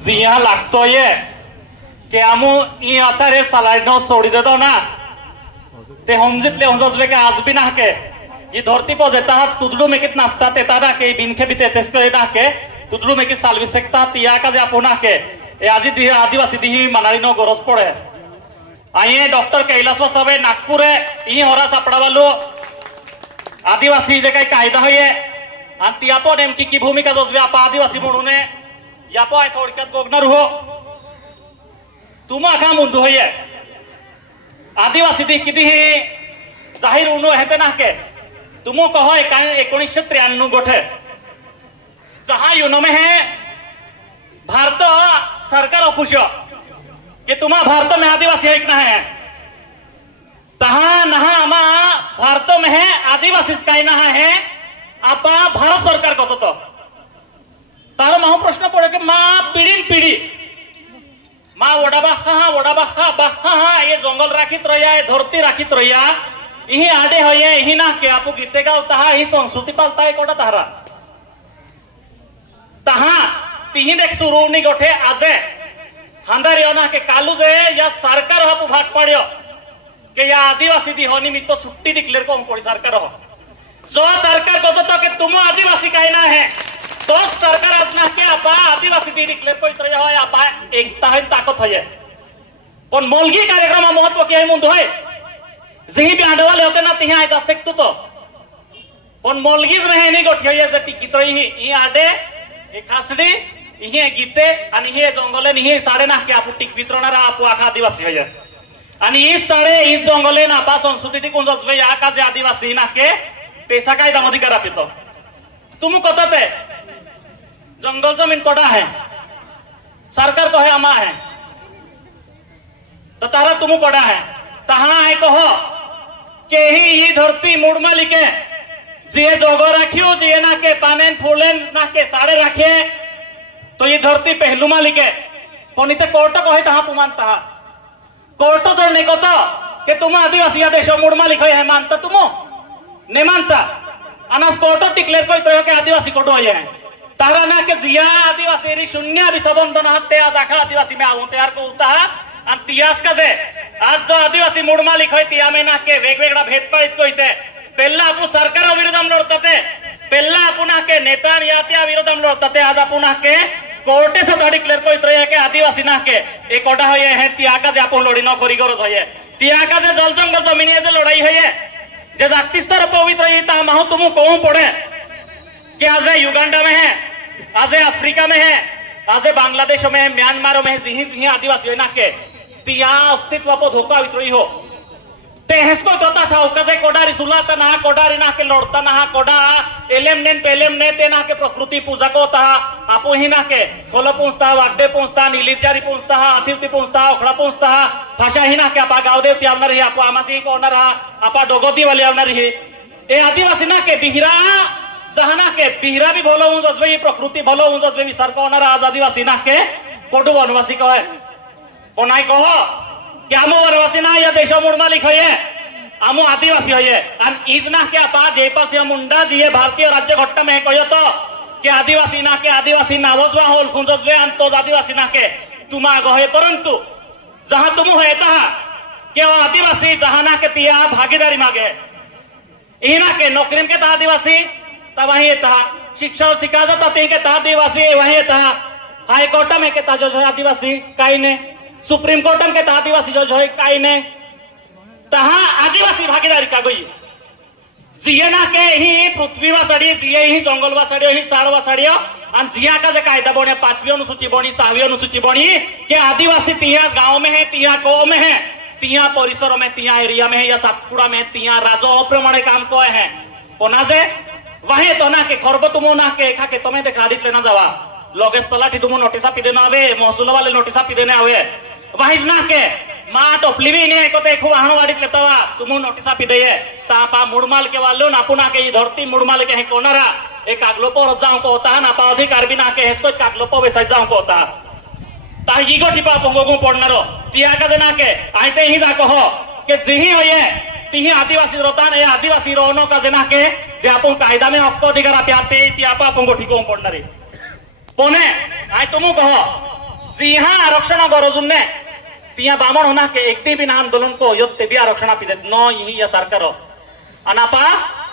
जी यहाँ लागतो ये कि आमू ये आता रे सलाइड नो सोड़ी दे दो ना ते हम जितले हम सोच के आज भी ना के ये धरती पर देता है तुदलू में कितना नाचता ते तारा के बिनखे भी तेज करे ना के तुदलू में कि सालवी सकता तिया का जा पोना के ये आदिवासी दी मनाली नो गरज पड़े आइए डॉक्टर कैलाश सबे नागपुर ये होरा सापड़ा वालो आदिवासी जे काही कायदा है आणि ती आपण नेमकी की भूमिका जोजवे आप आदिवासी म्हणून यापो आहे थोडक्यात गोगणार हो तुम्हा का मुंदू है आदिवासी दी किती हे जाहीर उनो है ना के तुमो कहो 1993 गोठे जहां यूनो में है भारत सरकार ऑफिस कि तुम्हा भारत में आदिवासी है ना है तहा नहा आमा भारत में है आदिवासी काही ना है आपा भारत सरकार को तो तार माह प्रश्न पड़े कि माँ पिढ़ी माँ वडा बाखा ये जंगल राखित रहिया ये धरती राखित रहिया यही आडे है यही ना के आपको गीते गावता यही संस्कृति पालता है कोटा तारा तहा तीन एक सुरुवणी गोठे आजे हांदारी ना के कालू जे या सरकार हा भाग पड़ो कि या आदिवासी दी हो निमित्त छुट्टी डिक्लेअर करून पड़ी सरकार हो जो सरकार कहतो कि तुम आदिवासी काही ना है तो सरकार अपना के आपा आदिवासी दी डिक्लेअर कोई तरह है आपा एकता है ताकत है पण मोलगी कार्यक्रम महत्व की है मुंदो है जही भी आंडवाले होते ना तिहा आयदा सकतो तो पण मोलगीज रहे नहीं गोठी है जटी की तो ही आडे एक खासडी ही गीते आणि हे जंगले ही साडे ना के आपू टिक वितरणारा आपू आखा आदिवासी है आणि ही साडे ही जंगले ना आपा संस्कृती टिकून जसवे या का जे आदिवासी ना के पैसा काय दाम अधिकार आपितो तुम कतते जंगल जमीन कोडा है सरकार तो है अमा है तो तारा तुम कोडा है तहा है कहो के ही धरती मूड मालिके जे जोगो राखियो जे ना के पानेन फूलेन ना के साड़े राखे तो ये धरती पहलू मालिके कोणीते कोर्ट कहे तहा तू मानता कोर्ट जर नहीं कहतो कि तुम आदिवासी देश मूड मालिक है मानता तुम नहीं मानता अनास कोर्ट डिक्लेअर करतो कि आदिवासी कोटो है तारा ना के जिया आदिवासी शून्य भी सबंधन हत्ते आज आखा आदिवासी में आऊं तयार को होता आणि तियास का जे आज जो आदिवासी मूड मालिक है तिया में ना के वेगवेगळा भेदभाव इतको इथे पेल्ला आपू सरकार विरोधाम लढतात पेल्ला आपू ना के नेता या त्या विरोधाम लढतात आज आपू ना के कोर्टे से डिक्लेअर करतो के आदिवासी ना के एक ओडा है तिया का जे आपू लड़ी न करी गरज है तिया का जे जल जंगल जमीन जे लड़ाई है जे जागतिक स्तर पवित्र है ता माहो तुम कहूं पड़े कि आज युगांडा में है आज अफ्रीका में है आज बांग्लादेश में है म्यांमार में है जी आदिवासी है ना के तिया अस्तित्व पर धोखा वितरी हो ते हेसको तोता था कसे कोडारी सुलाता ना कोडारी ना के लड़ता ना कोडा एलेमनेन पेलेमने ते ना के प्रकृति पूजा को ता आपो ही ना के खोलो पूछता वाड्डे पूछता नीलिचारी पूछता अतिथि पूछता ओखड़ा पूछता भाषा ही ना के आपा गाव देवती आवणार ही आपा आमासी को आवणार आपा डोगोती वाली आवणार ही ए आदिवासी ना के बिहरा जहाना के बिहरा भी भलो हूं जजवे प्रकृति भलो हूं जजवे विसर्ग होणार आज आदिवासी ना के कोडू वनवासी को है कोनाई कहो कि आमो वनवासी ना या देश मूड मालिक है आमो आदिवासी है आणि इज ना के आपा जे पास मुंडा जी भारतीय राज्य घट्ट में कहो तो कि आदिवासी ना के आदिवासी नावजवा होल खुंजजवे आणि तो आदिवासी ना के तुम आगो है परंतु जहां तुम है तहा कि आदिवासी जहां ना के तिया भागीदारी मांगे ई ना के नौकरी के तहा आदिवासी वही था शिक्षा सिखा जाता के तहा आदिवासी वही था हाई कोर्ट में के जो है आदिवासी काई ने सुप्रीम कोर्ट के तहा आदिवासी जो है काई ने तहा आदिवासी भागीदारी का गई जिये ना के ही पृथ्वी वासाड़ी जिये ही जंगल वासाड़ी ही सार वासाड़ी और जिया का जो कायदा बने 5वीं अनुसूची बनी 6वीं अनुसूची बनी के आदिवासी तिया गांव में है तिया गांव में है तिया परिसर में तिया एरिया में है या सातपुड़ा में तिया राजो प्रमाणे काम को है कोनाजे वही तो ना के खरब तुम ना के खा के तुम्हें देखा आदित लेना जावा लोगेश तलाठी तुम नोटिस आपी देना आवे महसूल वाले नोटिस आपी देने आवे वही ना के माँ टोपली भी नहीं को देखो आहण वाड़ीत लेता वा तुम नोटिस आपी दे तापा मुड़माल के वालो नापुना के धरती मुड़माल के कोनारा एक कागलोपो जाऊं को होता है नापा अधिकार भी ना के हेसको कागलोपो वेसाय जाऊं को होता ता ईगो टिपा पंगोगु पड़नारो तिया का देना के आइते ही जा कहो के जिही होये तिही आदिवासी रोतान ए आदिवासी रोनो का जना के जे आपण कायदा में हक्क अधिकार आप्याते ती आपा आपण को ठिको पडणारे पोने आय तुमु कहो जिहा आरक्षण गरजुने तिया बामण होना के एकटी बिन आंदोलन को योत्ते बी आरक्षण आपी देत न ही या सरकार अनापा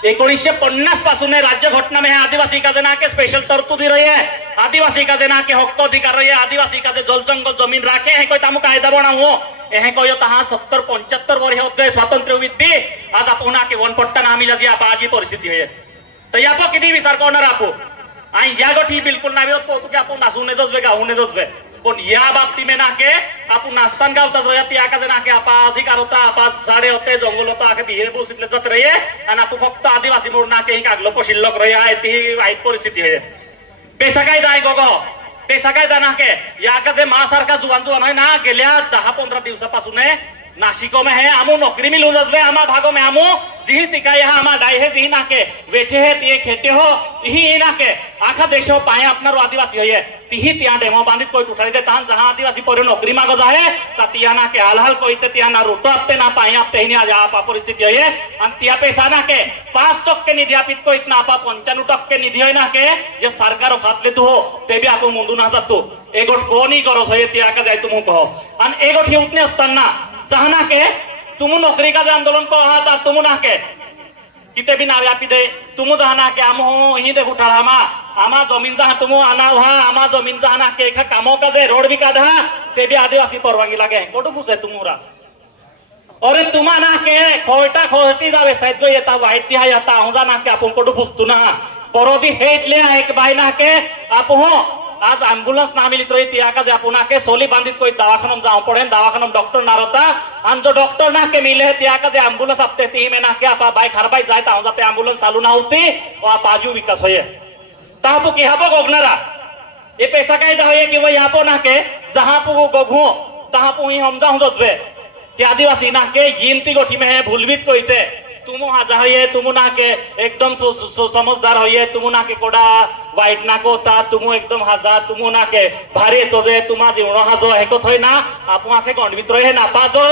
1950 पासून राज्य घटना में है आदिवासी का देना के स्पेशल तरतूदी रही है आदिवासी का देना के हक अधिकार रही है आदिवासी का जल जंगल जमीन राखे है कोई तामु कायदा बनाऊ एहे कोई तहा 70-75 वर्ष होते स्वातंत्र्य विद्दी आज आपण के वन पट्टा ना मिला दिया आजी परिस्थिती है तो या पो किती विचार करणार आपो आई या गोठी बिलकुल ना विरोध पोतू के आपण नासूने दसबे गाऊने दसबे पण या बाबती में ना के आपण नास्तान गावता जोया त्या का देना के आपा अधिकार होता आपा झाडे होते जंगल होता आके बिहेर बोसितले जात रहे आणि आपण फक्त आदिवासी मोड ना के ही कागलो पो शिल्लक रहे आहे ती वाईट परिस्थिती आहे पैसा काय जाय गोगो पैसा काय जाना के या का जे मा सारखा जुवान जुवान है ना गेल्या 10-15 दिवसापासून नाशिको में है आमू नौकरी मिलून जसबे आमा भागो में आमू जी सिकाय हा आमा डाय है जी ना के बैठे है ते खेते हो यही ना के आखा देश हो पाए अपना आदिवासी होये तिही त्या डेमो बांधित कोई उठाई दे तान जहां आदिवासी पर नौकरी मागो जाए ता तिया ना के हाल हाल कोई ते तिया ना रोटो आपते ना पाए आपते ही आज आपा परिस्थिती होये अन तिया पैसा ना के 5% निधी आपित को इतना आपा 95% निधी होय ना के जे सरकार खातले तू हो ते भी आपण मुंडू ना जातो एगोट कोणी गरज होये तिया का जाय तुमु कहो अन एगोट ही उतने असताना जहाना के तुम नौकरी का आंदोलन को हा तुम ना के किते भी नावे आपी दे तुम जहाना के आम ही देखो ठामा आमा जमीन जहा तुम आना हा आमा जमीन जहाना के एका कामों का जे रोड भी काढा ते भी आदिवासी परवानगी लागे कोटू पुसे तुमुरा अरे तुमा ना के खोटा खोटी जावे साइड गो येता वाईट तिहा येता होजा ना के आपण कोटू पुसतू ना परोदी हेटले एक बाय ना के आप हो आज एम्बुलेंस ना मिली तो त्या का पुना के सोली बांधित कोई दवाखानम जाओ पड़े दवाखानम डॉक्टर ना रहता अन जो डॉक्टर ना के मिले त्या का एम्बुलेंस अपते ती में ना के आप बाइक हर बाइक जाए ता जाते एम्बुलेंस चालू ना होती और आप आजू विकास होये तापु की हापो गोगनारा ये पैसा काय दा होये कि वो यापो ना के जहां पु गोगु तहां पु ही हम जाऊं जबे ते आदिवासी ना के गिनती गोठी में है भूलवित कोइते तुम हाजा होये तुम ना के एकदम समझदार होये तुम ना के कोडा वाईट ना कोता तुम एकदम हाजा तुम ना के भारी तो जे तुमा जीवण हाजो हे को थय ना आपु आके गंडवित रहे ना पाजो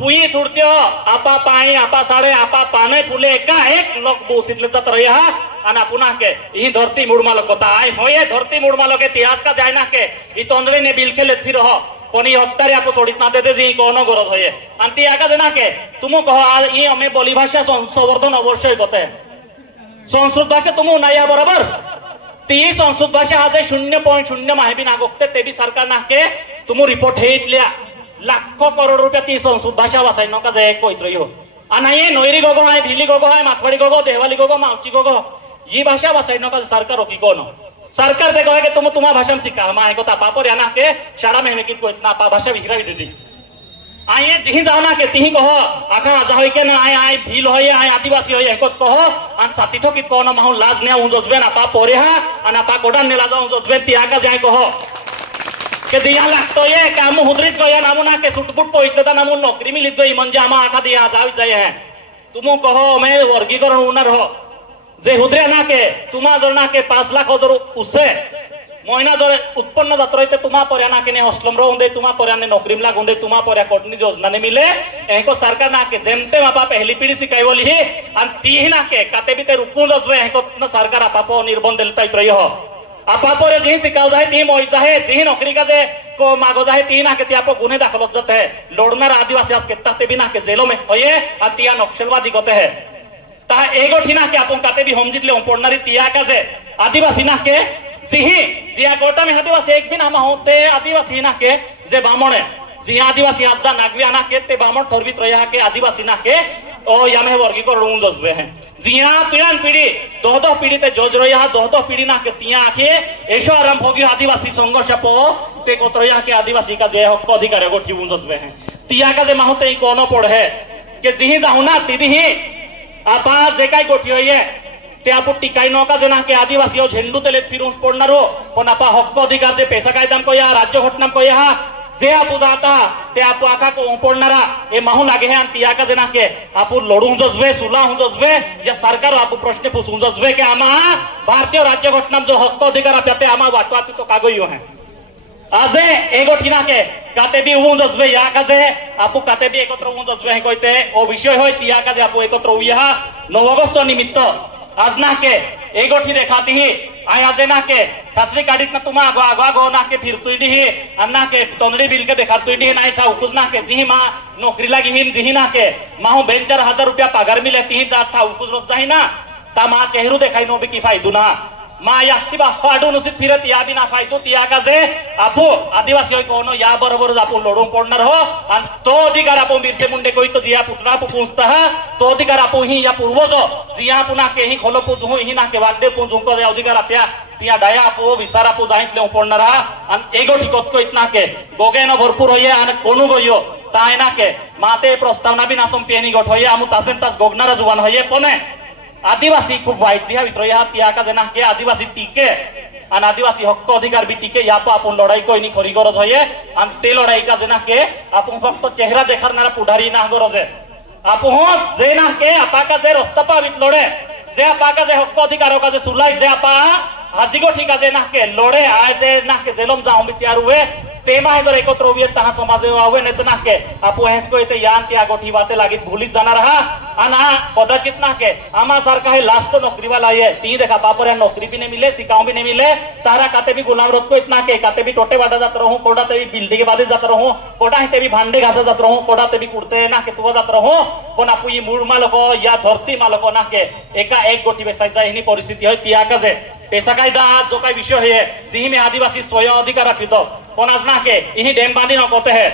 पुई थुरते हो आपा पाई आपा साडे आपा पाने फुले एका एक लोक बोसितले जात रहे हा आणि आपण के ही धरती मुडमालो कोता आय होये धरती मुडमालो के इतिहास का जाय ना के ई तोंदळे ने बिल खेले फिर हो कोनी हत्यारे आपको छोड़ित ना देते जी कोनो गरज होये आणि ती आका देना के तुम कहो ई हमें बोली भाषा संवर्धन अवश्य होते संस्कृत भाषा तुम नाया बरोबर ती संस्कृत भाषा आज 0.0 माहिती ना गोगते ते भी सरकार ना के तुम रिपोर्ट हे इतल्या लाखो करोड़ रुपया ती संस्कृत भाषा वासाय नका जे कोइत रही हो आणि ये नोयरी गोगो आहे भिली गोगो आहे माथवाडी गोगो देवाली गोगो मावची गोगो ही भाषा वासाय नका सरकार होती कोण सरकार देखो है कि तुम तुम्हारा भाषा में सिखा माँ को तापा पर याना के शाड़ा में की कोई इतना भाषा विहिरा भी दे दी आइए जिही जाना के तिही कहो आखा आजा होई के ना आय आय भील होय आय आदिवासी होय को कहो अन साथी ठोकी कोन माहू लाज ने उन जजबे ना पा पोरे हा अन पा कोडा ने लाजा उन जजबे तिया का जाय कहो के दिया लागतो ये काम हुद्रित को या नामू ना के सुटपुट पोइतदा नामू नौकरी मिलित गई म्हणजे आमा आखा दिया जावी जाय है तुम कहो मैं वर्गीकरण उनर हो जे हुद्रे ना के तुमा जर ना के 5 लाख जर उसे महीना जर उत्पन्न जात रही तुमा पर्या ना के ने हॉस्टलम रोंदे तुमा पर्या ने नौकरी में लागुंदे तुमा पर्या कोटनी योजना ने मिले एको सरकार ना के जेमते मापा पहली पीढ़ी सिकाई बोली ही अन ती ना के काते भी ते रुकून जवे एको न सरकार आपापो निर्बंध देलता इतरई हो आपापो रे जी सिकाव जाय ती मोई जाय जी नौकरी का दे को मागो जाय ती ना के ती आपो गुने दाखल होत है लोडनार आदिवासी आस के ताते भी ना के जेलों में होये आ तिया नक्सलवादी गते है ता एगो ठीना के आपण काते भी हम जितले पडणारी तिया का जे आदिवासी ना के जिही जिया गोटा में आदिवासी एक बिन हम होते आदिवासी ना के जे बामणे जिया आदिवासी आजा नागवी ना के ते बामण ठरवित रहा के आदिवासी ना के ओ यामे वर्गीकरण उन जजबे हैं जिया पीढ़ान पीढ़ी 2 पीढ़ी ते जज रहा 2 पीढ़ी ना के तिया आखे एशो आरंभ होगी आदिवासी संघर्ष पो ते कोतरया के आदिवासी का जे हक अधिकार गोठी उन जजबे हैं तिया का जे माहुते कोनो पड़े के जिही जाहुना तिदी ही आपा जे काय गोठी होये ते आपण टिकाई नका जना के आदिवासी झेंडू तेले फिरून पडणार हो पण आपा हक्क अधिकार जे पैसा कायदान को या राज्य घटना को या जे आपू जाता ते आपू आका को पडणारा ए माहू लागे है तिया का जना के आपू लढून जजबे सुला हूं जजबे जे सरकार आपू प्रश्न पूछून जजबे के आमा भारतीय राज्य घटना जो हक्क अधिकार आपते आमा वाटवाती तो कागई है आजे एगोठिना के कातेबी उन जजबे या काजे आपु कातेबी एकत्र उन जजबे हे कइते ओ विषय होय तिया काजे आपु एकत्र उया 9 अगस्त निमित्त आज ना के एगोठी देखाती ही आय आजे ना के खासरी काडित ना तुमा आगो आगो गो ना के फिरतुई दी अन्ना के तोंदड़ी बिल के देखातुई दी नाय था उकुज ना के जी मा नौकरी लगी हिन जी ना के माहू 4,000 रुपया पगार मिले ती दा था उकुज रोज जाही ना ता मा चेहरु देखाई नो बी की फायदो ना मा याक्तिबा फाडू नुसित फिरत या बिना फायदो तिया का जे आपो आदिवासी होय कोनो या बरोबर आपो लढून पडणार हो आणि तो अधिकार आपो बिरसे मुंडे कोई तो जिया पुतना पु पूछता है तो अधिकार आपो ही या पूर्वज जिया पुना के ही खोलो पु जो ही ना के वाद्य पु जो को अधिकार आप्या तिया डाया आपो विसार आपो जाईतले पडणार आणि एगो ठिकत को इतना के गोगेनो भरपूर होय आणि कोनु गयो ताय ना के माते प्रस्तावना बिना संपेनी गठ होय आमु तासेन तास गोगनारा जुवान होय पने आदिवासी खूप वाईट दिया मित्र या तिया का जना के आदिवासी टीके आणि आदिवासी हक्क अधिकार भी टीके या तो आपण लढाई कोई नहीं खरी गरज होय आणि ते लढाई का जना के आपण फक्त चेहरा देखारणारा पुढारी ना गरज आहे आपण जे ना के आपा का जे रस्ता पावित लढे जे आपा का जे हक्क अधिकार का जे सुलाई जे आपा हाजिगो ठिका जे ना के लढे आय जे ना के जेलम जाऊ बी तयार हुए तेमा हे जर एकत्र होवे तहा समाज आवे नाही तर ना के आपो हेस को इथे यान त्या गोठी वाते लागित भूलीत जाणार हा आणि कदाचित ना के आमा सारखा है लास्ट नौकरी वाला है ती देखा बापर या नौकरी भी नहीं मिले सिकाऊ भी नहीं मिले तारा काते भी गुलाम रोज को इतना के काते भी टोटे वादा जात रहूं कोडा ते भी बिल्डिंग बादे जात रहूं कोडा हे भी भांडे घासा जात रहूं कोडा ते भी कुडते ना के तुवा जात रहूं पण आपू ही मूळ मालको या धरती मालको ना के एका एक गोठी बेसायचा हिनी परिस्थिती होय तिया का जे पैसा कायदा जो काही विषय है जी में आदिवासी स्वयं अधिकार आपितो पण आज ना के इही डेम बांधी नकोते है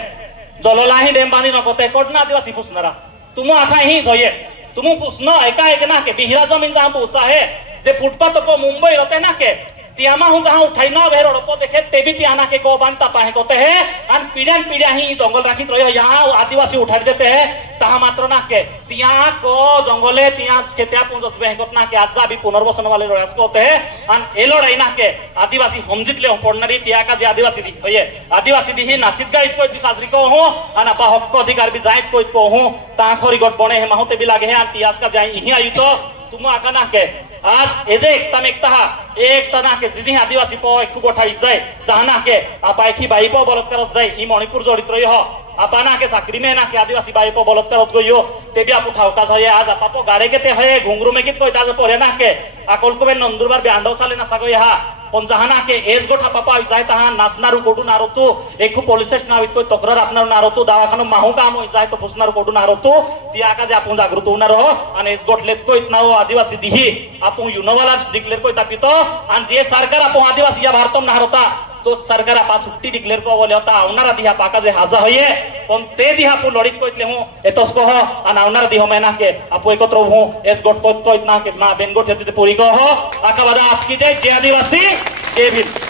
जलला ही डेम बांधी नकोते कोडना आदिवासी पुसणारा तुम आता ही धोये तुम पुसनो एका एक ना के बिहरा जमीन जहां पुसा है जे फुटपाथ को मुंबई होते ना के तियामा हूं जहां उठाई ना भेर रोपो देखे ते भी तियाना के को बांधता पाए कोते है अन पीढ़ियां पीढ़ियां ही जंगल राखित रहो यहां आदिवासी उठा देते हैं तहा मात्र ना के तिया को जंगले तिया के त्या पुंजत बे कोतना के आजा भी पुनर्वसन वाले रस कोते है अन एलो रही ना के आदिवासी हमजितले पडणारी तिया का जे आदिवासी दी होये आदिवासी दी ही नासित गाइड को साजरी को हो अन आपा हक्क अधिकार भी जाइत को हो ता खरी गट बने है माहोते भी लागे है अन तियास का जाई ही आयु तो तुम आका ना के आज एजे एकता ना के जिनी आदिवासी पो एक गोठाई जाय जहाना के आपा एकी बाई पो बलात्कार जाय ई मणिपुर जड़ित रही हो आपा ना के साकरी में ना के आदिवासी बाई पो बलात्कार गयो ते भी आप उठावका जाय आज आपा पो गाड़े के ते है घुंगरू में कित कोई दाज परे ना के अकोल को बे नंदुरबार बे आंडव साले ना सगो यहा पण जहाना के एज गोठा पापा जाय तहा नाचनारू कोडू नारोतू एकू पोलीस स्टेशन आवित कोई तक्रार आपनारू नारोतू दवाखाना माहू काम जाय तो फुसनारू कोडू नारोतू तिया का जे आपण जागृत होणार हो आणि एज गोठलेत को इतना आदिवासी दिही आपण युनवाला डिक्लेअर कोई तापितो आणि जे सरकार आपण आदिवासी या भारतम नारता तो सरकार आपा छुट्टी डिक्लेअर को बोले होता आवनारा दिहा पाका जे हाजा होये पण ते दिहा पु लड़ित कोइतले हूं एतस को हो आणि आवनारा दिहो मैना के आपो एकत्र हूं एस गोट को इतना के ना बेन गोट हेते पूरी को हो आका बादा आपकी जय आदिवासी जय भीम।